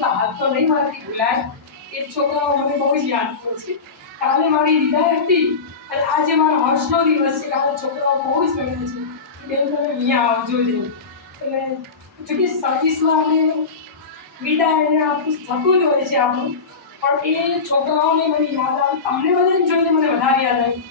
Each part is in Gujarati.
તો હાલ તો નહીં મારાથી ભૂલાય. એ છોકરાઓ મને બહુ જ યાદ કરે છે. કાલે મારી વિદાય હતી અને આજે મારો હર્ષનો દિવસ છે. કાલે છોકરાઓ બહુ જ કહે છે કે બેન તમે અહીંયા આવજો જ. એટલે જોકે સર્વિસમાં આપણે વિદાય એને આપણું થતું જ હોય છે આપણું, પણ એ છોકરાઓને મને યાદ આવે. તમને બધાને જોઈને મને વધારે યાદ આવી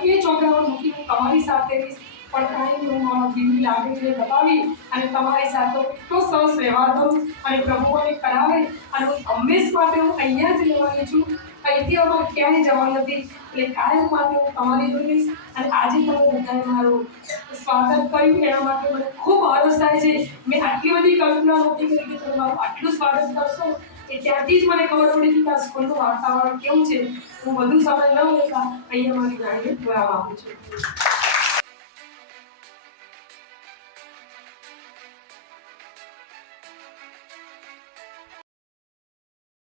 કે એ છોકરાઓ મૂકી હું તમારી સાથે રહીશ, પણ કાંઈ હું મારા દિલની લાગણીને દબાવી અને તમારી સાથે એટલો સરસ વ્યવહાર કરું અને પ્રભુ મને કરાવે અને હું હંમેશ માટે હું અહીંયા જ રહેવાની છું. અહીંથી અમારે ક્યાંય જવાનું નથી. એટલે કાયમ માટે હું તમારી જોઈ રહીશ. અને આજે તમે બધાએ મારું સ્વાગત કર્યું એના માટે મને ખૂબ હર્ષ થાય છે. મેં આટલી બધી કલ્પના નહોતી કરી કે તમે મારું આટલું સ્વાગત કરશો. એ ત્યાંથી જ મને ખબર પડી કે આ સ્કૂલનું વાતાવરણ કેવું છે. હું વધુ સમય ન લેતા અહીંયા મારી ગાડીને જોવા માંગુ છું.